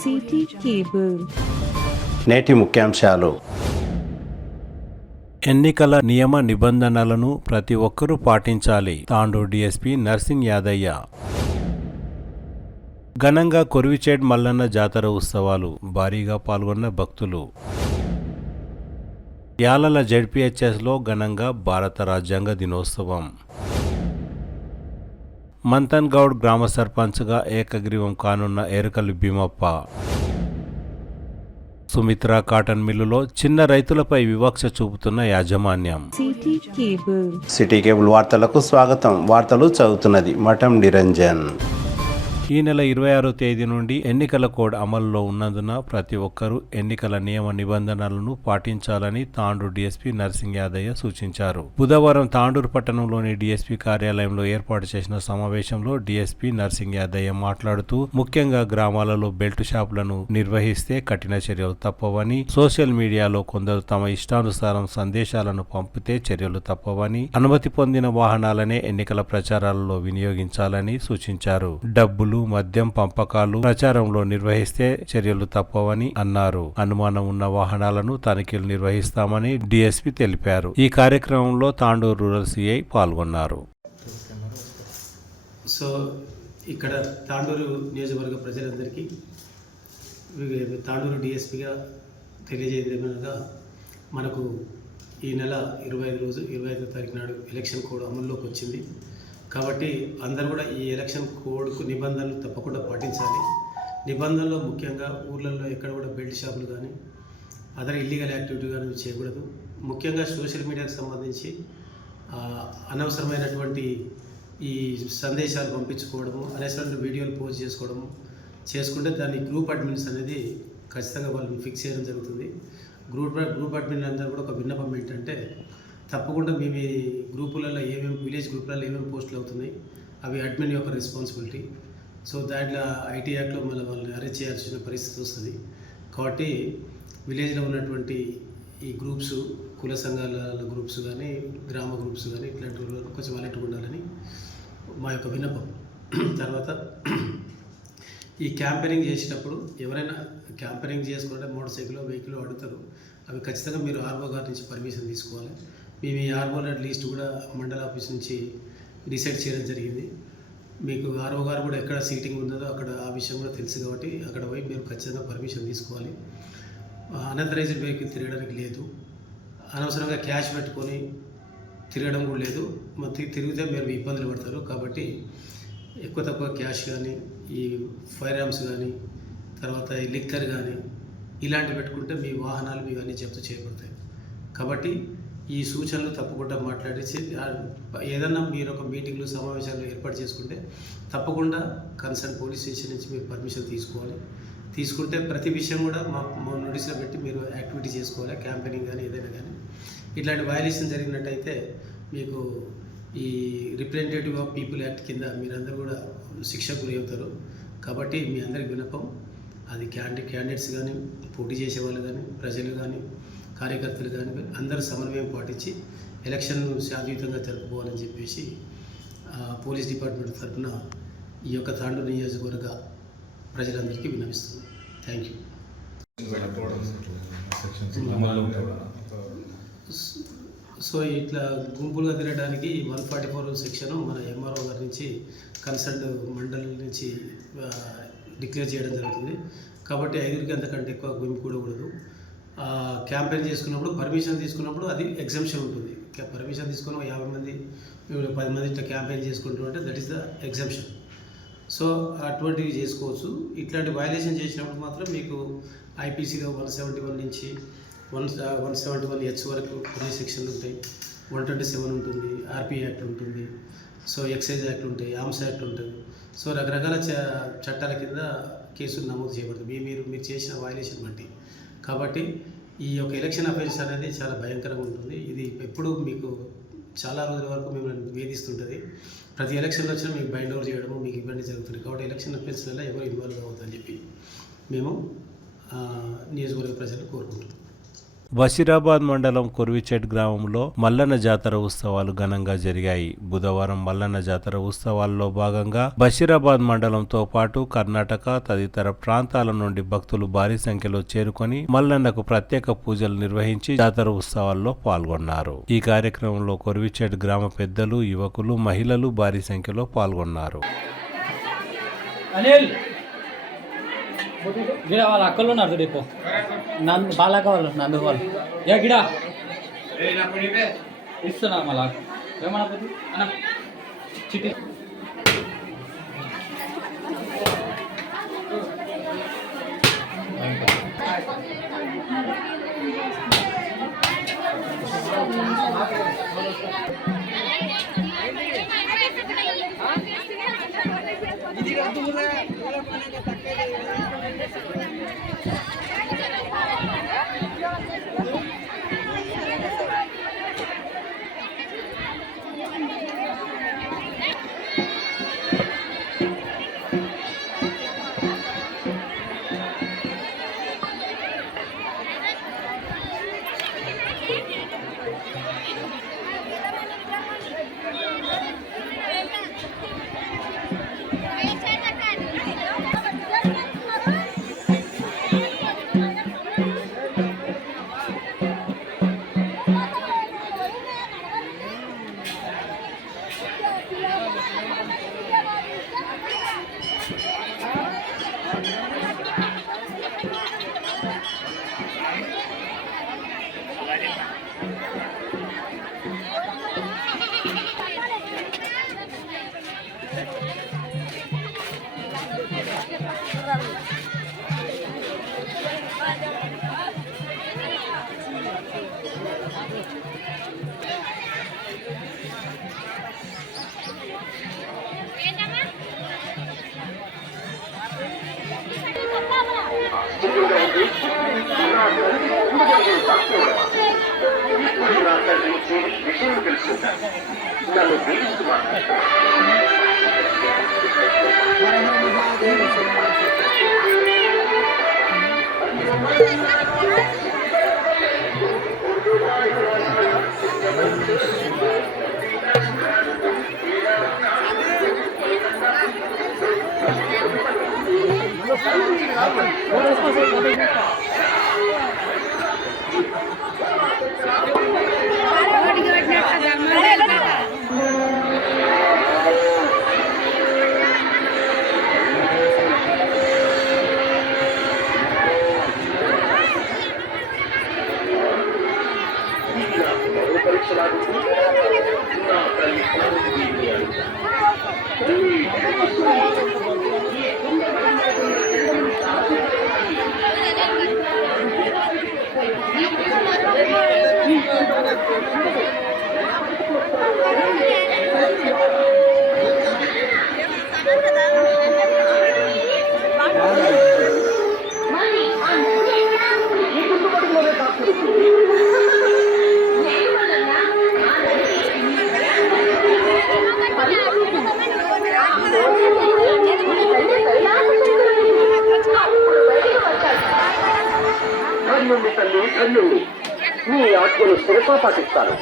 City cable. నేటి ముఖ్యాంశాలు. ఎన్నికల నియమ నిబంధనలను ప్రతి ఒక్కరూ పాటించాలి. తాండూరు డీఎస్పీ నర్సింగ్ యాదయ్య. ఘనంగా కొరివిచేడ్ మల్లన్న జాతర ఉత్సవాలు, భారీగా పాల్గొన్న భక్తులు. యాలల జెడ్పీహెచ్ఎస్లో ఘనంగా భారత రాజ్యాంగ దినోత్సవం. మంతన్ గౌడ్ గ్రామ సర్పంచ్గా ఏకగ్రీవం కానున్న ఏరుకల్లి భీమప్ప. సుమిత్రా కాటన్ మిల్లులో చిన్న రైతులపై వివక్ష చూపుతున్న యాజమాన్యం. సిటీ కేబుల్ వార్తలకు స్వాగతం. వార్తలు చదువుతున్నది మఠం నిరంజన్. ఈ నెల 26వ తేదీ నుండి ఎన్నికల కోడ్ అమలులో ఉన్నందున ప్రతి ఒక్కరూ ఎన్నికల నియమ నిబంధనలను పాటించాలని తాండూరు డీఎస్పీ నర్సింగ్ యాదయ్య సూచించారు. బుధవారం తాండూరు పట్టణంలోని డీఎస్పీ కార్యాలయంలో ఏర్పాటు చేసిన సమావేశంలో డీఎస్పీ నర్సింగ్ యాదయ్య మాట్లాడుతూ, ముఖ్యంగా గ్రామాలలో బెల్ట్ షాపులను నిర్వహిస్తే కఠిన చర్యలు తప్పవని, సోషల్ మీడియాలో కొందరు తమ ఇష్టానుసారం సందేశాలను పంపితే చర్యలు తప్పవని, అనుమతి పొందిన వాహనాలనే ఎన్నికల ప్రచారాలలో వినియోగించాలని సూచించారు. డబ్బులు, మద్యం పంపకాలు ప్రచారంలో నిర్వహిస్తే చర్యలు తప్పవని అన్నారు. అనుమానం ఉన్న వాహనాలను తనిఖీలు నిర్వహిస్తామని డీఎస్పీ తెలిపారు. ఈ కార్యక్రమంలో తాండూరు రూరల్ సిఐ పాల్గొన్నారు. సో ఇక్కడ తాండూరు నియోజకవర్గ ప్రజలందరికీ తాండూరు డీఎస్పీగా తెలియజేయమనగా, మనకు ఈ నెల 25వ తారీఖు నాడు ఎలక్షన్ కోడ్ అమల్లోకి వచ్చింది. కాబట్టి అందరూ కూడా ఈ ఎలక్షన్ కోడ్కు నిబంధనలు తప్పకుండా పాటించాలి. నిబంధనలు ముఖ్యంగా ఊర్లలో ఎక్కడ కూడా బెల్ట్ షాపులు కానీ అదర్ ఇల్లీగల్ యాక్టివిటీ కానీ చేయకూడదు. ముఖ్యంగా సోషల్ మీడియాకు సంబంధించి అనవసరమైనటువంటి ఈ సందేశాలు పంపించుకోవడము, అనవసరమైన వీడియోలు పోస్ట్ చేసుకుంటే దాన్ని గ్రూప్ అడ్మిన్స్ అనేది ఖచ్చితంగా వాళ్ళని ఫిక్స్ చేయడం జరుగుతుంది. గ్రూప్ అడ్మిన్ అందరూ కూడా ఒక విన్నపం ఏంటంటే, తప్పకుండా మీ గ్రూపులలో విలేజ్ గ్రూపులలో ఏమేమి పోస్టులు అవుతున్నాయి అవి అడ్మిన్ యొక్క రెస్పాన్సిబిలిటీ. సో దాంట్లో ఐటీ యాక్ట్లో మళ్ళీ వాళ్ళని అరెస్ట్ చేయాల్సిన పరిస్థితి వస్తుంది. కాబట్టి విలేజ్లో ఉన్నటువంటి ఈ గ్రూప్స్, కుల సంఘాల గ్రూప్స్ కానీ, గ్రామ గ్రూప్స్ కానీ ఇట్లాంటి వాళ్ళు కొంచెం అలర్ట్గా ఉండాలని మా యొక్క విన్నపం. తర్వాత ఈ క్యాంపెయినింగ్ చేసేటప్పుడు ఎవరైనా క్యాంపెయినింగ్ చేసుకుంటే మోటార్ సైకిల్ వెహికల్ అడుగుతారు. అవి ఖచ్చితంగా మీరు ఆర్ఓ గారి నుంచి పర్మిషన్ తీసుకోవాలి. మేము ఈ ఆర్ఓ లిస్ట్ కూడా మండల ఆఫీస్ నుంచి డిసైడ్ చేయడం జరిగింది. మీకు ఆర్ఓ గారు కూడా ఎక్కడ సీటింగ్ ఉందో అక్కడ ఆ విషయం కూడా తెలుసు. కాబట్టి అక్కడ పోయి మీరు ఖచ్చితంగా పర్మిషన్ తీసుకోవాలి. అన్అథరైజ్డ్ వెహికల్ తిరగడానికి లేదు. అనవసరంగా క్యాష్ పెట్టుకొని తిరగడం కూడా లేదు. తిరిగితే మీరు ఇబ్బందులు పడతారు. కాబట్టి ఎక్కువ తక్కువ క్యాష్ కానీ, ఈ ఫైర్ ఆర్మ్స్ కానీ, తర్వాత ఈ లిక్కర్ కానీ ఇలాంటివి పెట్టుకుంటే మీ వాహనాలు మీ అన్నీ జప్తు చేయబడతాయి. కాబట్టి ఈ సూచనలు తప్పకుండా మాట్లాడేసి ఏదన్నా మీరు ఒక మీటింగ్లు, సమావేశాలు ఏర్పాటు చేసుకుంటే తప్పకుండా కన్సర్న్ పోలీస్ స్టేషన్ నుంచి మీరు పర్మిషన్ తీసుకోవాలి. తీసుకుంటే ప్రతి విషయం కూడా మా నోటీస్లో పెట్టి మీరు యాక్టివిటీ చేసుకోవాలి. క్యాంపెయినింగ్ కానీ ఏదైనా కానీ ఇట్లాంటి వయలేషన్ జరిగినట్టయితే మీకు ఈ రిప్రజెంటేటివ్ ఆఫ్ పీపుల్ యాక్ట్ కింద మీరందరూ కూడా శిక్షకు గురి అవుతారు. కాబట్టి మీ అందరికి విన్నపం, అది క్యాండిడేట్స్ కానీ, పోటీ చేసే వాళ్ళు కానీ, ప్రజలు కానీ, కార్యకర్తలు కానీ అందరూ సమన్వయం పాటించి ఎలక్షన్ను శాంతియుతంగా జరుపుకోవాలని చెప్పేసి పోలీస్ డిపార్ట్మెంట్ తరఫున ఈ యొక్క తాండూరు నియోజకవర్గ ప్రజలందరికీ విన్నవిస్తున్నాం. Thank you. సో ఇట్లా గుంపులుగా తిరగడానికి 144 సెక్షన్ మన ఎంఆర్ఓ గారి నుంచి కన్సర్న్ మండల్ నుంచి డిక్లేర్ చేయడం జరుగుతుంది. కాబట్టి 5కి అంతకంటే ఎక్కువ గుంపు కూడకూడదు. క్యాంపెయిన్ చేసుకున్నప్పుడు, పర్మిషన్ తీసుకున్నప్పుడు అది ఎగ్జంప్షన్ ఉంటుంది. పర్మిషన్ తీసుకుని 50 మంది, 10 మంది ఇట్లా క్యాంపెయిన్ చేసుకుంటూ ఉంటే that is the exemption. So అటువంటివి చేసుకోవచ్చు. ఇట్లాంటి వయలేషన్ చేసినప్పుడు మాత్రం మీకు ఐపీసీలో 171 నుంచి 171H వరకు కొన్ని సెక్షన్లు ఉంటాయి. 127 ఉంటుంది, ఆర్పీ యాక్ట్ ఉంటుంది, సో ఎక్సైజ్ యాక్ట్ ఉంటాయి, ఆర్మ్స్ యాక్ట్ ఉంటుంది. సో రకరకాల చట్టాల కింద కేసులు నమోదు చేయబడుతుంది మీరు చేసిన వయలేషన్ బట్టి. కాబట్టి ఈ యొక్క ఎలక్షన్ అఫెన్స్ అనేది చాలా భయంకరంగా ఉంటుంది. ఇది ఎప్పుడు మీకు చాలా రోజుల వరకు మిమ్మల్ని వేధిస్తుంటుంది. ప్రతి ఎలక్షన్లో వచ్చినా మీకు బైండ్ ఓవర్ చేయడము, మీకు ఇబ్బంది జరుగుతుంది. కాబట్టి ఎలక్షన్ అఫెన్స్ వల్ల ఎవరు ఇన్వాల్వ్ అవ్వద్దని చెప్పి మేము నియోజకవర్గ ప్రజలు కోరుకుంటున్నాం. బషీరాబాద్ మండలం కొర్విచెట్ గ్రామంలో మల్లన్న జాతర ఉత్సవాలు ఘనంగా జరిగాయి. బుధవారం మల్లన్న జాతర ఉత్సవాల్లో భాగంగా బషీరాబాద్ మండలంతో పాటు కర్ణాటక తదితర ప్రాంతాల నుండి భక్తులు భారీ సంఖ్యలో చేరుకొని మల్లన్నకు ప్రత్యేక పూజలు నిర్వహించి జాతర ఉత్సవాల్లో పాల్గొన్నారు. ఈ కార్యక్రమంలో కొర్విచెట్ గ్రామ పెద్దలు, యువకులు, మహిళలు భారీ సంఖ్యలో పాల్గొన్నారు. గిడ వాళ్ళ అక్కలు ఉన్నారు రేపు బాలాక వాళ్ళు నందు వాళ్ళు ఏ గిడ ఇస్తున్నా మళ్ళా ఏమన్నా అన్న చిట్టి మీ ఆజ్ఞలు శిరసా పాటిస్తాను.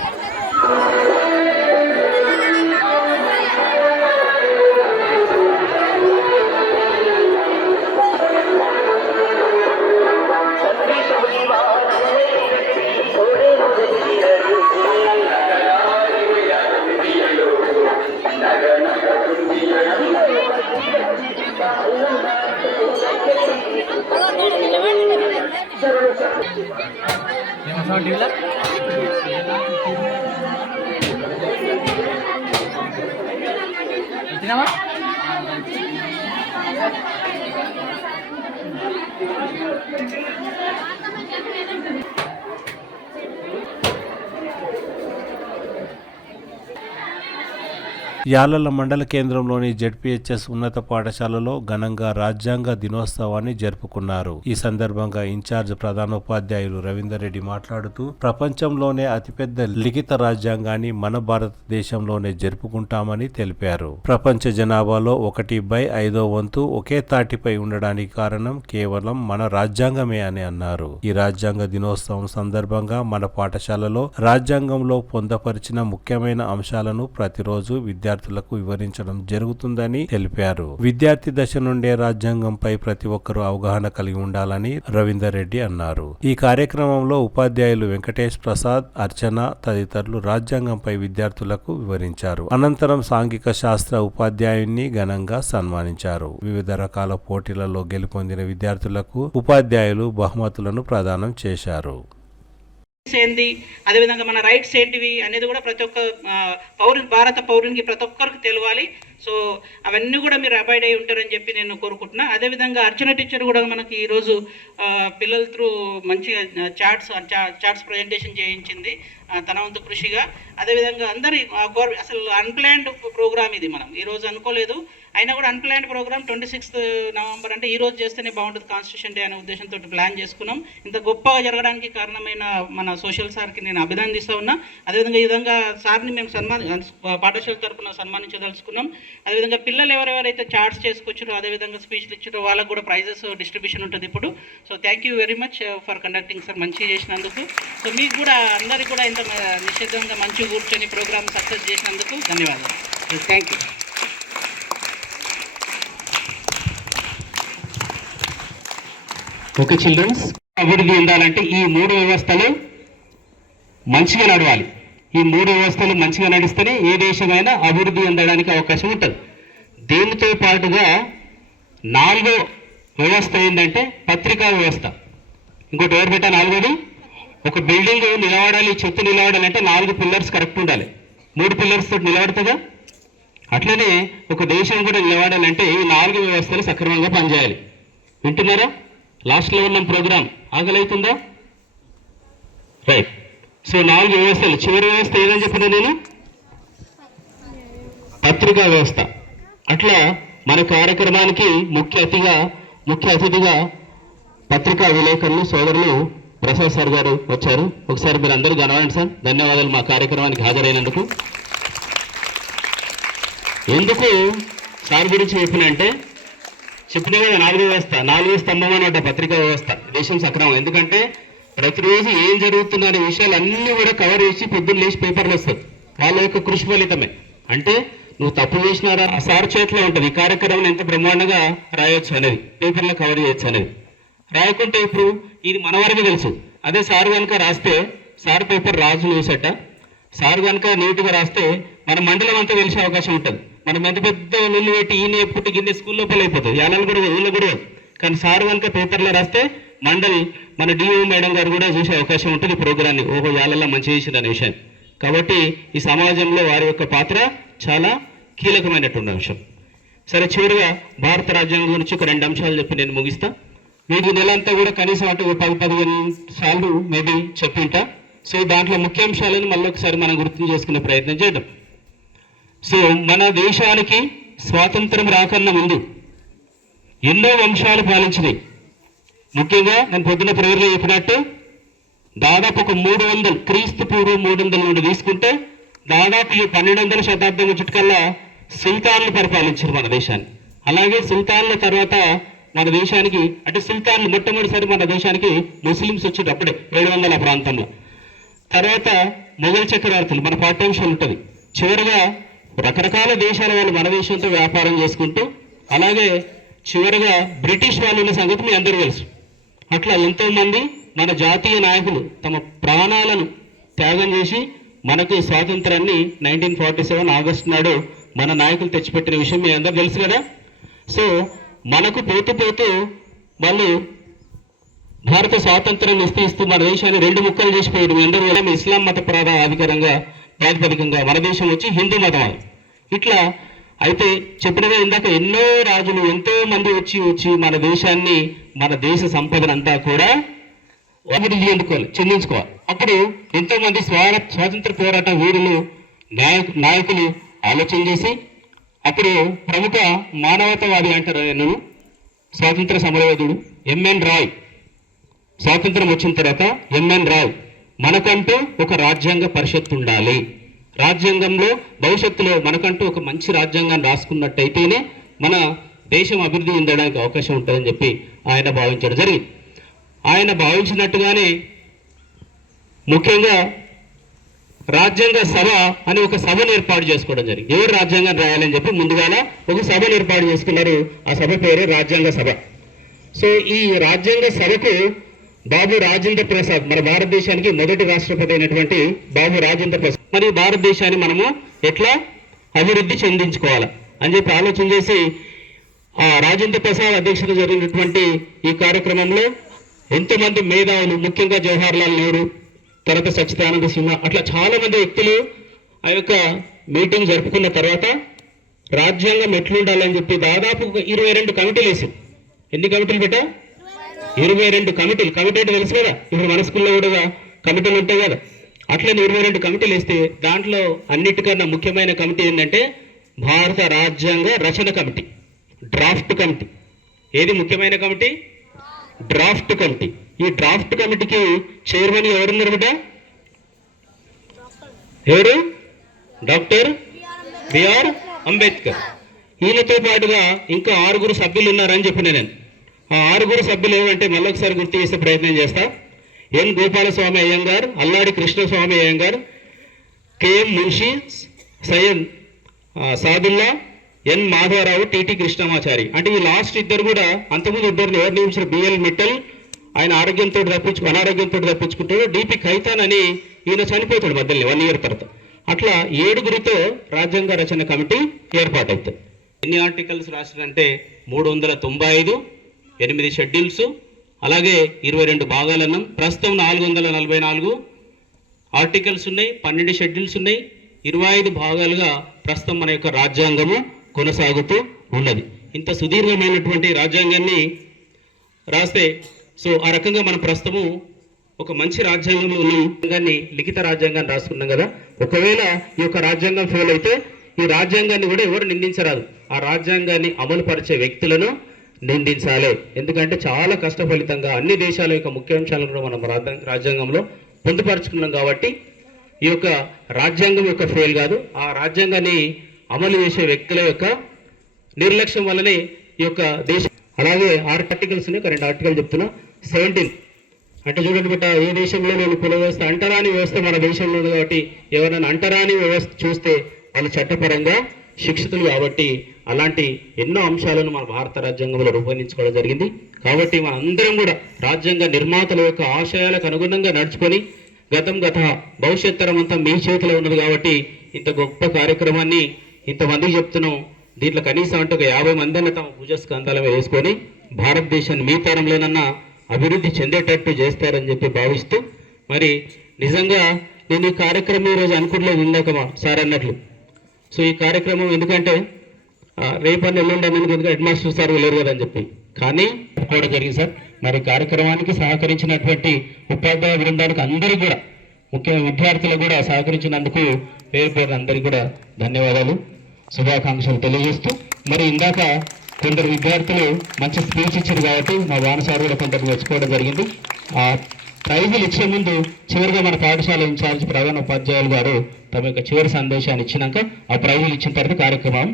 ఇచ్చినావా యాలల మండల కేంద్రంలోని జెడ్పీహెచ్ఎస్ ఉన్నత పాఠశాలలో ఘనంగా రాజ్యాంగ దినోత్సవాన్ని జరుపుకున్నారు. ఈ సందర్భంగా ఇన్ఛార్జ్ ప్రధానోపాధ్యాయులు రవీందర్ రెడ్డి మాట్లాడుతూ ప్రపంచంలోనే అతిపెద్ద లిఖిత రాజ్యాంగాన్ని మన భారతదేశంలోనే జరుపుకుంటామని తెలిపారు. ప్రపంచ జనాభాలో 1/5 వంతు ఒకే తాటిపై ఉండడానికి కారణం కేవలం మన రాజ్యాంగమే అని అన్నారు. ఈ రాజ్యాంగ దినోత్సవం సందర్భంగా మన పాఠశాలలో రాజ్యాంగంలో పొందపరిచిన ముఖ్యమైన అంశాలను ప్రతిరోజు విద్యార్థులకు వివరించడం జరుగుతుందని తెలిపారు. విద్యార్థి దశ నుండే రాజ్యాంగంపై ప్రతి ఒక్కరూ అవగాహన కలిగి ఉండాలని రవీందర్ రెడ్డి అన్నారు. ఈ కార్యక్రమంలో ఉపాధ్యాయులు వెంకటేష్ ప్రసాద్, అర్చన తదితరులు రాజ్యాంగంపై విద్యార్థులకు వివరించారు. అనంతరం సాంఘిక శాస్త్ర ఉపాధ్యాయున్ని ఘనంగా సన్మానించారు. వివిధ రకాల పోటీలలో గెలుపొందిన విద్యార్థులకు ఉపాధ్యాయులు బహుమతులను ప్రదానం చేశారు. ఏంది, అదేవిధంగా మన రైట్స్ ఏంటివి అనేది కూడా ప్రతి ఒక్క భారత పౌరునికి ప్రతి ఒక్కరికి తెలియాలి. సో అవన్నీ కూడా మీరు అబాయిడ్ అయి ఉంటారని చెప్పి నేను కోరుకుంటున్నా. అదేవిధంగా అర్చన టీచర్ కూడా మనకి ఈరోజు పిల్లల త్రూ మంచిగా చార్ట్స్ ప్రజెంటేషన్ చేయించింది తన వంతు కృషిగా. అదేవిధంగా అందరి అసలు అన్ప్లాన్డ్ ప్రోగ్రామ్ ఇది, మనం ఈరోజు అనుకోలేదు, అయినా కూడా అన్ప్లాన్డ్ ప్రోగ్రామ్ 26 నవంబర్ అంటే ఈ రోజు చేస్తేనే బాగుంటుంది కాన్స్టిట్యూషన్ డే అనే ఉద్దేశంతో ప్లాన్ చేసుకున్నాం. ఇంత గొప్పగా జరగడానికి కారణమైన మన సోషల్ సార్కి నేను అభినందిస్తూ ఉన్నా. అదేవిధంగా ఈ విధంగా సార్ని మేము పాఠశాల తరఫున సన్మానించదలుచుకున్నాం. అదేవిధంగా పిల్లలు ఎవరెవరైతే చార్ట్స్ చేసుకొచ్చారో, అదేవిధంగా స్పీచ్లు ఇచ్చారో వాళ్ళకు కూడా ప్రైజెస్ డిస్ట్రిబ్యూషన్ ఉంటుంది ఇప్పుడు. So thank you very much for conducting sir, మంచిగా చేసినందుకు. సో మీకు కూడా అందరికీ కూడా ఇంత నిశ్చితంగా మంచిగా కూర్చొని ప్రోగ్రామ్ సక్సెస్ చేసినందుకు ధన్యవాదాలు. Thank you. ఓకే చిల్డ్రన్స్, అభివృద్ధి ఉండాలంటే ఈ 3 వ్యవస్థలు మంచిగా నడవాలి. ఈ 3 వ్యవస్థలు మంచిగా నడిస్తేనే ఏ దేశమైనా అభివృద్ధి ఉండడానికి అవకాశం ఉంటుంది. దీనితో పాటుగా 4వ వ్యవస్థ ఏంటంటే పత్రికా వ్యవస్థ. ఇంకోటి ఎవరు పెట్టా 4వది, ఒక బిల్డింగ్ నిలబడాలి, చెట్టు నిలబడాలంటే 4 పిల్లర్స్ కరెక్ట్ ఉండాలి. 3 పిల్లర్స్ తోటి నిలబడుతుందా? అట్లనే ఒక దేశం కూడా నిలబడాలంటే ఈ 4 వ్యవస్థలు సక్రమంగా పనిచేయాలి. వింటున్నారా? లాస్ట్లో ఉన్న ప్రోగ్రామ్ ఆకలి అవుతుందా? రైట్. సో 4 వ్యవస్థలు. చివరి వ్యవస్థ ఏదని చెప్పినా నేను పత్రికా వ్యవస్థ. అట్లా మన కార్యక్రమానికి ముఖ్య అతిథిగా పత్రికా విలేకరులు సోదరులు ప్రసాద్ సార్ గారు వచ్చారు. ఒకసారి మీరు అందరూ కనవండి సార్. ధన్యవాదాలు మా కార్యక్రమానికి హాజరైనందుకు. ఎందుకు సార్ గురించి చెప్పినంటే చెప్పిన కదా 4వ వ్యవస్థ, 4వ స్తంభం అన్నమాట పత్రికా వ్యవస్థ. దేశం సక్రమం. ఎందుకంటే ప్రతిరోజు ఏం జరుగుతుందనే విషయాలు అన్నీ కూడా కవర్ చేసి పొద్దున్న లేచి పేపర్లు వస్తుంది. వాళ్ళ యొక్క కృషి ఫలితమే. అంటే నువ్వు తప్పు చేసినారా ఆ సార్ చేతిలో ఉంటుంది. ఈ కార్యక్రమం ఎంత బ్రహ్మాండంగా రాయొచ్చు అనేది, పేపర్లో కవర్ చేయొచ్చు అనేది. రాయకుంటే ఇప్పుడు ఇది మన వరకు తెలుసు. అదే సార్ కనుక రాస్తే, సార్ పేపర్ రాజు చూసేట, సార్ కనుక నీట్గా రాస్తే మన మండలం అంతా తెలిసే అవకాశం ఉంటుంది. మనం ఎంత పెద్ద నీళ్ళు పెట్టి ఈయన పుట్టి గిన్నె స్కూల్ లోపల అయిపోతుంది, యాలలు కూడా ఊళ్ళో కూడా. కానీ సార్ కనుక పేపర్లో రాస్తే మండలి మన డిఓ మేడం గారు కూడా చూసే అవకాశం ఉంటుంది ప్రోగ్రాన్ని. ఓహో యాలల్లో మంచి చేసింది అనే విషయం. కాబట్టి ఈ సమాజంలో వారి యొక్క పాత్ర చాలా కీలకమైనటువంటి అంశం. సరే, చివరిగా భారత రాజ్యాంగం గురించి ఒక 2 అంశాలు చెప్పి నేను ముగిస్తా. మీకు నెల అంతా కూడా కనీసం అంటే 10-15 సార్లు మేబీ చెప్పింటా. సో దాంట్లో ముఖ్యాంశాలను మళ్ళీ ఒకసారి మనం గుర్తు చేసుకునే ప్రయత్నం చేద్దాం. సో మన దేశానికి స్వాతంత్రం రాకన్నా ముందు ఎన్నో వంశాలు పాలించినాయి. ముఖ్యంగా నేను పొద్దున ప్రేయర్లో చెప్పినట్టు దాదాపు ఒక 300 క్రీస్తు పూర్వం 300 నుండి తీసుకుంటే దాదాపు ఈ 1200వ శతాబ్దం చుట్టుకల్లా సుల్తాన్లు పరిపాలించారు మన దేశాన్ని. అలాగే సుల్తాన్ల తర్వాత మన దేశానికి అంటే సుల్తాన్లు మొట్టమొదటిసారి మన దేశానికి ముస్లిమ్స్ వచ్చేది అప్పుడే 700 ప్రాంతంలో. తర్వాత మొఘల్ చక్రవర్తులు మన పాఠ్యాంశాలు ఉంటుంది. చివరిగా రకరకాల దేశాల వాళ్ళు మన దేశంతో వ్యాపారం చేసుకుంటూ, అలాగే చివరిగా బ్రిటిష్ వాళ్ళు ఉన్న సంగతి మీ అందరూ తెలుసు. అట్లా ఎంతోమంది మన జాతీయ నాయకులు తమ ప్రాణాలను త్యాగం చేసి మనకు స్వాతంత్రాన్ని 1947 ఆగస్టు నాడు మన నాయకులు తెచ్చిపెట్టిన విషయం మీ అందరూ తెలుసు కదా. సో మనకు పోతూ వాళ్ళు భారత స్వాతంత్రం ఇస్తూ మన దేశాన్ని 2 ముక్కలు చేసిపోయారు. మీ అందరూ కూడా ఇస్లాం మత ప్రాతిపదికంగా మన దేశం వచ్చి హిందూ మతం. ఇట్లా అయితే చెప్పినగా ఇందాక ఎన్నో రాజులు ఎంతో మంది వచ్చి మన దేశాన్ని, మన దేశ సంపదనంతా కూడా అభివృద్ధి చెందించుకోవాలి. అప్పుడు ఎంతో మంది స్వాతంత్ర పోరాట వీరులు నాయకులు ఆలోచన చేసి అప్పుడు ప్రముఖ మానవతావాది అంటారు నన్ను, స్వాతంత్ర సమరయోధుడు ఎంఎన్ రాయ్, స్వాతంత్రం వచ్చిన తర్వాత ఎంఎన్ రాయ్ మనకంటూ ఒక రాజ్యాంగ పరిషత్ ఉండాలి, రాజ్యాంగంలో భవిష్యత్తులో మనకంటూ ఒక మంచి రాజ్యాంగాన్ని రాసుకున్నట్టయితేనే మన దేశం అభివృద్ధి చెందడానికి అవకాశం ఉంటుందని చెప్పి ఆయన భావించడం జరిగింది. ఆయన భావించినట్టుగానే ముఖ్యంగా రాజ్యాంగ సభ అని ఒక సభను ఏర్పాటు చేసుకోవడం జరిగింది. ఎవరు రాజ్యాంగం రాయాలని చెప్పి ముందుగాల ఒక సభను ఏర్పాటు చేసుకున్నారు. ఆ సభ పేరే రాజ్యాంగ సభ. సో ఈ రాజ్యాంగ సభకు బాబు రాజేంద్ర ప్రసాద్, మన భారతదేశానికి మొదటి రాష్ట్రపతి అయినటువంటి బాబు రాజేంద్ర ప్రసాద్, మరి భారతదేశాన్ని మనము ఎట్లా అభివృద్ధి చెందించుకోవాలా అని చెప్పి ఆలోచన చేసి ఆ రాజేంద్ర ప్రసాద్ అధ్యక్షత జరిగినటువంటి ఈ కార్యక్రమంలో ఎంతోమంది మేధావులు, ముఖ్యంగా జవహర్ లాల్ నెహ్రూ, తర్వాత సచ్చిదానంద సిన్హా, అట్లా చాలా మంది వ్యక్తులు ఆ యొక్క మీటింగ్ జరుపుకున్న తర్వాత రాజ్యాంగం ఎట్లుండాలని చెప్పి దాదాపు 22 కమిటీలు వేసి, ఎన్ని కమిటీలు పెట్టా? 22 కమిటీలు. కమిటీ అంటే తెలుసు కదా, ఇప్పుడు మన స్కూల్లో కూడా కమిటీలు ఉంటాయి కదా, అట్లనే 22 కమిటీలు వేస్తే దాంట్లో అన్నిటికన్నా ముఖ్యమైన కమిటీ ఏంటంటే భారత రాజ్యాంగ రచన కమిటీ, డ్రాఫ్ట్ కమిటీ. ఏది ముఖ్యమైన కమిటీ? Draft committee. ఈ డ్రాఫ్ట్ కమిటీకి చైర్మన్ ఎవరున్నారు బిడ్డ? ఎవరు? Doctor BR Ambedkar. ఈయనతో పాటుగా ఇంకా 6 సభ్యులు ఉన్నారని చెప్పిన నేను. ఆ 6 సభ్యులు ఏమంటే మళ్ళొకసారి గుర్తు చేసే ప్రయత్నం చేస్తా. ఎన్ గోపాలస్వామి అయ్యంగార్, అల్లాడి కృష్ణస్వామి అయ్యంగార్, కెఎం మున్షి, సయ్యద్ సాదుల్లా, ఎన్ మాధవరావు, టిటి కృష్ణమాచారి. అంటే ఈ లాస్ట్ ఇద్దరు కూడా, అంతకుముందు ఇద్దరిని ఎవరు నియమించారు? బిఎల్ మిట్టల్, ఆయన అనారోగ్యంతో తప్పించుకుంటాడు. డిపి ఖైతాన్ అని ఈయన చనిపోతాడు మధ్యలో 1 ఇయర్ తర్వాత. అట్లా 7గురితో రాజ్యాంగ రచన కమిటీ ఏర్పాటవుతుంది. ఎన్ని ఆర్టికల్స్ రాశారంటే 395, 8 షెడ్యూల్స్, అలాగే 22 భాగాలన్నాం. ప్రస్తుతం 444 ఆర్టికల్స్ ఉన్నాయి, 12 షెడ్యూల్స్ ఉన్నాయి, 25 భాగాలుగా ప్రస్తుతం మన యొక్క రాజ్యాంగము కొనసాగుతూ ఉన్నది. ఇంత సుదీర్ఘమైనటువంటి రాజ్యాంగాన్ని రాస్తే, సో ఆ రకంగా మనం ప్రస్తుతము ఒక మంచి రాజ్యాంగంలో ఉన్న లిఖిత రాజ్యాంగాన్ని రాసుకున్నాం కదా. ఒకవేళ ఈ యొక్క రాజ్యాంగం ఫెయిల్ అయితే ఈ రాజ్యాంగాన్ని కూడా ఎవరు నిందించరాదు, ఆ రాజ్యాంగాన్ని అమలు పరిచే వ్యక్తులను నిందించాలి. ఎందుకంటే చాలా కష్టఫలితంగా అన్ని దేశాల యొక్క ముఖ్యాంశాలను కూడా మనం రాజ్యాంగంలో పొందుపరుచుకున్నాం కాబట్టి ఈ యొక్క రాజ్యాంగం యొక్క ఫెయిల్ కాదు, ఆ రాజ్యాంగాన్ని అమలు చేసే వ్యక్తుల యొక్క నిర్లక్ష్యం వల్లనే ఈ యొక్క దేశం. అలాగే 6 ఆర్టికల్స్ ఉన్నాయి, 2 ఆర్టికల్ చెప్తున్నా. 17 అంటే చూడండి బిడ్డ, ఏ దేశంలో నేను కుల వ్యవస్థ, అంటరాని వ్యవస్థ మన దేశంలో ఉంది కాబట్టి ఎవరైనా అంటరాని వ్యవస్థ చూస్తే వాళ్ళు చట్టపరంగా శిక్షితులు. కాబట్టి అలాంటి ఎన్నో అంశాలను మన భారత రాజ్యాంగంలో రూపొందించుకోవడం జరిగింది. కాబట్టి మనందరం కూడా రాజ్యాంగ నిర్మాతల యొక్క ఆశయాలకు అనుగుణంగా నడుచుకొని గత భవిష్యత్ తరం అంతా మీ చేతిలో ఉన్నది. కాబట్టి ఇంత గొప్ప కార్యక్రమాన్ని ఇంతమందికి చెప్తున్నాం. దీంట్లో కనీసం అంటే ఒక 50 మందిని తమ పూజా స్కంధాల మీద వేసుకొని భారతదేశాన్ని మీ తరంలోనన్నా అభివృద్ధి చెందేటట్టు చేస్తారని చెప్పి భావిస్తూ, మరి నిజంగా నేను ఈ కార్యక్రమం ఈరోజు అనుకుంటలేదు, ఇందాక సార్ అన్నట్లు. సో ఈ కార్యక్రమం ఎందుకంటే రేపటి ఎల్లుండి ఎందుకంటే హెడ్ మాస్టర్ సార్ లేరు కదా అని చెప్పి కానీ కూడా జరిగింది సార్. మరి కార్యక్రమానికి సహకరించినటువంటి ఉపాధ్యాయ బృందానికి అందరికీ కూడా, ముఖ్యంగా విద్యార్థులకు కూడా సహకరించినందుకు పేరు అందరికీ కూడా ధన్యవాదాలు, శుభాకాంక్షలు తెలియజేస్తూ, మరి ఇందాక కొందరు విద్యార్థులు మంచి స్పీచ్ ఇచ్చారు కాబట్టి మా వానసారి కూడా కొందరు మెచ్చుకోవడం జరిగింది. ఆ ప్రైజులు ఇచ్చే ముందు చివరిగా మన పాఠశాల ఇన్ఛార్జ్ ప్రధాన ఉపాధ్యాయులు గారు తమ యొక్క చివరి సందేశాన్ని ఇచ్చినాక ఆ ప్రైజులు ఇచ్చిన తర్వాత కార్యక్రమం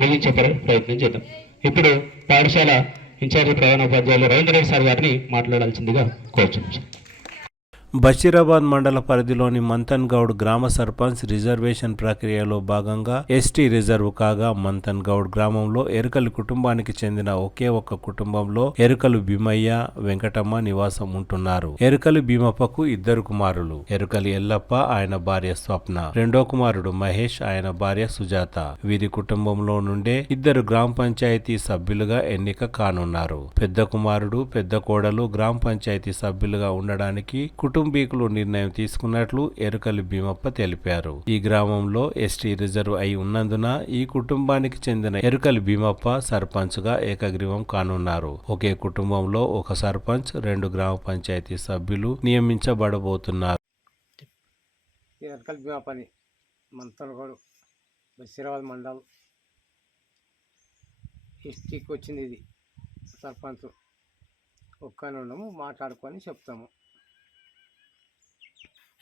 ముగించే ప్రయత్నం చేద్దాం. ఇప్పుడు పాఠశాల ఇన్ఛార్జ్ ప్రధాన ఉపాధ్యాయులు రవీంద్రరెడ్డి సార్ గారిని మాట్లాడాల్సిందిగా కోరుచున్నాం. బషీరాబాద్ మండల పరిధిలోని మంతన్ గౌడ్ గ్రామ సర్పంచ్ రిజర్వేషన్ ప్రక్రియలో భాగంగా ఎస్టీ రిజర్వ్ కాగా మంతన్ గౌడ్ గ్రామంలో ఎరుకలి కుటుంబానికి చెందిన ఒకే ఒక్క కుటుంబంలో ఎరుకలు భీమయ్య, వెంకటమ్మ నివాసం ఉంటున్నారు. ఎరుకలి భీమప్పకు 2 కుమారులు, ఎరుకలి ఎల్లప్ప ఆయన భార్య స్వప్న, రెండో కుమారుడు మహేష్ ఆయన భార్య సుజాత. వీరి కుటుంబంలో నుండే 2 గ్రామ పంచాయతీ సభ్యులుగా ఎన్నిక కానున్నారు. పెద్ద కుమారుడు, పెద్ద కోడలు గ్రామ పంచాయతీ సభ్యులుగా ఉండడానికి కుటుంబీకులు నిర్ణయం తీసుకున్నట్లు ఎరుకలి భీమప్ప తెలిపారు. ఈ గ్రామంలో ఎస్టీ రిజర్వ్ అయి ఉన్నందున ఈ కుటుంబానికి చెందిన ఎరుకలి భీమప్ప సర్పంచ్ గా ఏకగ్రీవం కానున్నారు. ఒకే కుటుంబంలో ఒక సర్పంచ్, 2 గ్రామ పంచాయతీ సభ్యులు నియమించబడబోతున్నారు. ఎరుకలి భీమప్పని మంతన్ గౌడ్ బషీరాబాద్ మండల్ డిస్టిక్ వచ్చింది. ఇది సర్పంచ్ ఒక్కనే ఉన్నాము, మాట్లాడుకొని చెప్తాము.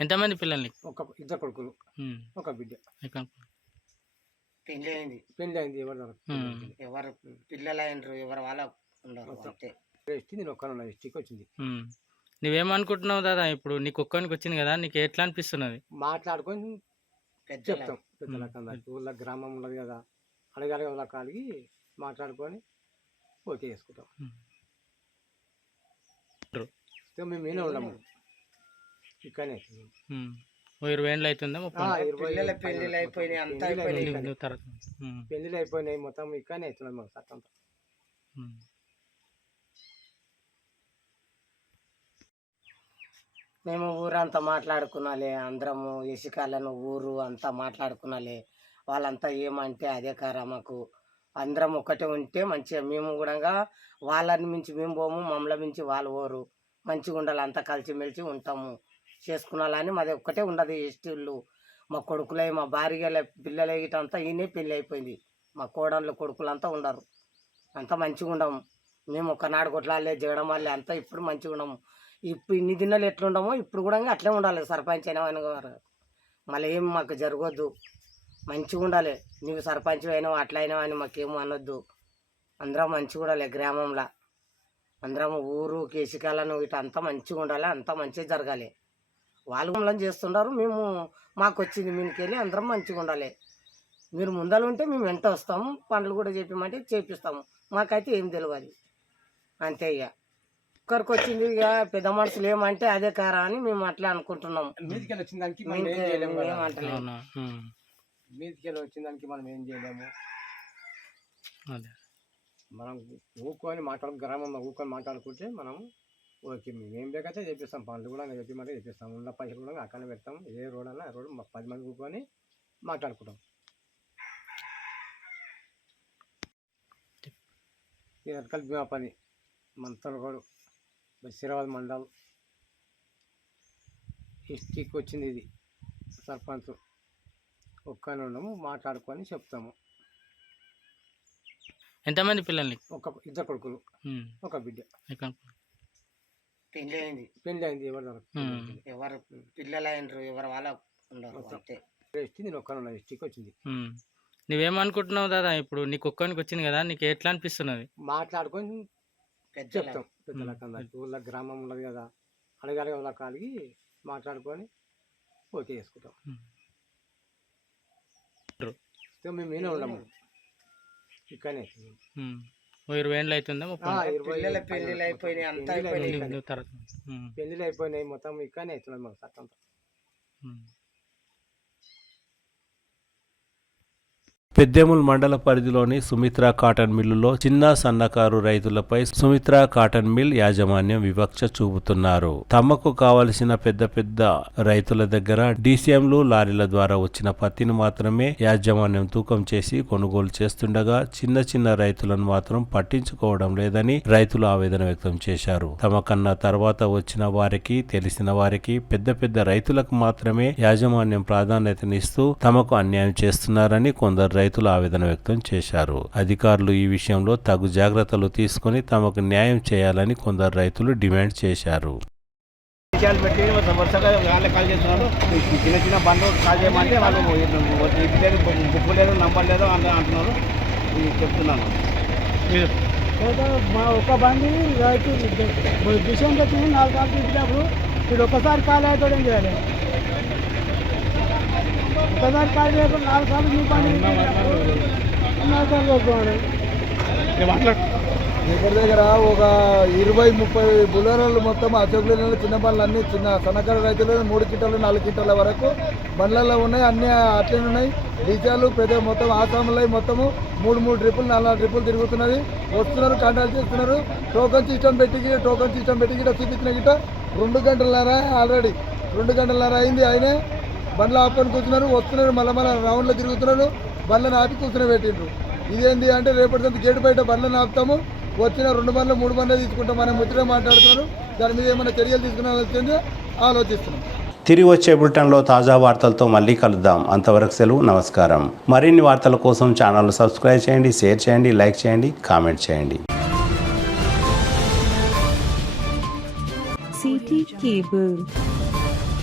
ఎంతమంది పిల్లల్ని? ఇద్దరు కొడుకులు, ఒక బిడ్డ. పెళ్ళి అయింది. ఎవరు పిల్లలు అయినరు, ఎవరు వాళ్ళ ఉండరు. నేను ఒక్కనే ఉన్నా, డిస్టిక్ వచ్చింది. నువ్వేమనుకుంటున్నావు దాదా? ఇప్పుడు నీకు ఒక్కనికి వచ్చింది కదా, నీకు ఎట్లా అనిపిస్తున్నది? మాట్లాడుకొని చెప్తాం. పెద్దలకి ఊళ్ళో గ్రామం ఉన్నది కదా, అడగాలి వాళ్ళ కాడికి మాట్లాడుకొని ఓకే చేసుకుంటాం. మేము ఏనే ఉండము, ఇక్కడనే. 20 ఏళ్ళు అవుతుందా? పిల్లల పెళ్ళిళ్ళు అయిపోయినాయి, అంతా పెళ్ళిళ్ళు అయిపోయినాయి, మొత్తం ఇక్కడనే అవుతున్నాం మాకు సత్తంతా. మేము ఊరంతా మాట్లాడుకున్నాలే, అందరము ఇసుకాలను ఊరు అంతా మాట్లాడుకున్నాలే. వాళ్ళంతా ఏమంటే అదే కారా, మాకు అందరం ఒక్కటే ఉంటే మంచిగా. మేము కూడా వాళ్ళని మించి మేము పోము, మమ్మల్ని మించి వాళ్ళు పోరు. మంచిగా ఉండాలి, అంతా కలిసిమెలిసి ఉంటాము, చేసుకున్నాలని. మాది ఒక్కటే ఉండదు ఎస్టీళ్ళు. మా కొడుకులే, మా భార్యలే, పిల్లలే గిటంతా ఈయనే పెళ్ళి అయిపోయింది. మా కోడళ్ళు కొడుకులంతా ఉండరు, అంతా మంచిగా ఉండము. మేము ఒక్కనాడు కొట్లాలే, జగడం వాళ్ళే అంతా ఇప్పుడు మంచిగా ఉండము. ఇప్పుడు ఇన్ని దినాలు ఎట్లుండమో ఇప్పుడు కూడా అట్లే ఉండాలి. సర్పంచ్ అయినా గారు మళ్ళీ ఏం మాకు జరగొద్దు, మంచిగా ఉండాలి. నీవు సర్పంచ్ అయినావు అట్లా అయినావు అని మాకేమో అనొద్దు. అందరం మంచిగా ఉండాలి, గ్రామంలో అందరం ఊరు కేసికాలను ఇట్లా అంతా మంచిగా ఉండాలి, అంతా మంచిగా జరగాలి. వాళ్ళు మమ్మల్ని చేస్తున్నారు, మేము మాకు వచ్చింది మీనికెళ్ళి అందరం మంచిగా ఉండాలి. మీరు ముందర ఉంటే మేము వెంట వస్తాము, పనులు కూడా చెప్పమంటే చేపిస్తాము. మాకైతే ఏం తెలియదు, అంతే. ఇక ఒక్కరికి వచ్చింది, ఇక పెద్ద మనుషులు ఏమంటే అదే కారా అని మేము అట్లా అనుకుంటున్నాము. మీదికెళ్ళి వచ్చిన దానికి మనం ఏం చేయలేము. మనం ఊకొని గ్రామంలో ఊకొని మాట్లాడుకుంటే మనం ఓకే, మేము లేకైతే చేపిస్తాం. పనులు కూడా చెప్పమంటే చేపిస్తాం. ఉన్న పైసలు కూడా అక్కడ పెడతాం. ఏ రోడ్ అన్నా ఆ రోడ్ 10 మంది ఊకొని మాట్లాడుకుంటాం. కలిపి మా పని మంతలగూడు బషీరాబాద్ మండల్ డిస్టిక్ వచ్చింది. ఇది సర్పంచ్ ఒక్కనే ఉన్నాము, మాట్లాడుకొని చెప్తాము. ఎంతమంది పిల్లల్ని? ఇద్దరు కొడుకులు, ఒక బిడ్డ. పెళ్ళి అయింది. ఎవరు పిల్లలు అయినరు, ఎవరు వాళ్ళ ఉండరు. నేను ఒక్కనే ఉన్నా, డిస్టిక్ వచ్చింది. నువ్వేమనుకుంటున్నావు దాదా? ఇప్పుడు నీకు ఒక్కనికి వచ్చింది కదా, నీకు ఎట్లా అనిపిస్తున్నది? మాట్లాడుకొని చెప్తాం. పెద్దలకి ఊళ్ళో గ్రామం ఉన్నది కదా, అడగాలి వాళ్ళ కాడికి మాట్లాడుకొని ఓకే చేసుకుంటాం. మేము ఏనే ఉండము, ఇక్కడనే. 20 ఏళ్ళు అవుతుందా? పిల్లల పెళ్ళిళ్ళు అయిపోయినాయి, అంతా పెళ్ళిళ్ళు అయిపోయినాయి, మొత్తం ఇక్కడనే అవుతున్నాం మాకు సత్తంతా. పెద్దేముల్ మండల పరిధిలోని సుమిత్రా కాటన్ మిల్లులో చిన్న సన్నకారు రైతులపై సుమిత్రా కాటన్ మిల్ యాజమాన్యం వివక్ష చూపుతున్నారు. తమకు కావలసిన పెద్ద పెద్ద రైతుల దగ్గర డీసీఎంలు లారీల ద్వారా వచ్చిన పత్తిని మాత్రమే యాజమాన్యం తూకం చేసి కొనుగోలు చేస్తుండగా చిన్న చిన్న రైతులను మాత్రం పట్టించుకోవడం లేదని రైతులు ఆవేదన వ్యక్తం చేశారు. తమకన్నా తర్వాత వచ్చిన వారికి, తెలిసిన వారికి, పెద్ద పెద్ద రైతులకు మాత్రమే యాజమాన్యం ప్రాధాన్యతనిస్తూ తమకు అన్యాయం చేస్తున్నారని కొందరు రైతులు ఆవేదన వ్యక్తం చేశారు. అధికారులు ఈ విషయంలో తగు జాగ్రత్తలు తీసుకుని తమకు న్యాయం చేయాలని కొందరు రైతులు డిమాండ్ చేశారు. చిన్న చిన్న బండ్లు కాల్ చేయమంటే వాళ్ళు ఇది లేదు, బుక్ లేదు, నంబర్ లేదు అంటున్నారు. చెప్తున్నాను, మా ఒక బండి రైతు విషయం వచ్చింది. 4 సార్లు చూసినప్పుడు ఇప్పుడు ఒక్కసారి కాల్ అవుతాడు, ఏం చేయాలి? ఒకసారి కాల్ చేయకుండా 4 సార్లు మీ బండి 4 సార్లు వస్తున్నాడు. దగ్గర దగ్గర ఒక 20-30 బులోరాలు మొత్తం అశోకులు చిన్న బండ్లు అన్నీ చిన్న సన్నకారు రైతులు 3 క్వింటాలు 4 క్వింటాల వరకు బండ్లలో ఉన్నాయి. అన్నీ అట్లనే ఉన్నాయి. డీజాలు పెద్ద మొత్తం ఆసాములు మొత్తము 3 ట్రిప్పులు 4 ట్రిప్పులు తిరుగుతున్నది. వస్తున్నారు, కాంటాక్ట్ చేస్తున్నారు. టోకన్ సిస్టమ్ పెట్టి గిట్ట చూపించిన గిట్ట 2 గంటలన్నర ఆల్రెడీ 2 గంటలన్నర అయింది. ఆయనే బండ్లు ఆపుకొని కూర్చున్నారు, వస్తున్నారు, మళ్ళీ రౌండ్లో తిరుగుతున్నారు. బండ్లను ఆపి కూర్చుని పెట్టిండ్రు. ఇదేంటి అంటే రేపటి గేటు బయట బండ్లను ఆపుతాము, వచ్చిన 2 బండ్లు 3 బండ్లు తీసుకుంటాం అనే ముచ్చట మాట్లాడుతున్నారు. దాని మీద ఏమైనా చర్యలు తీసుకునే ఆలోచిస్తున్నాం. తిరిగి వచ్చే బులెటిన్లో తాజా వార్తలతో మళ్ళీ కలుద్దాం. అంతవరకు సెలవు, నమస్కారం. మరిన్ని వార్తల కోసం ఛానల్ సబ్స్క్రైబ్ చేయండి, షేర్ చేయండి, లైక్ చేయండి, కామెంట్ చేయండి. CT Cable.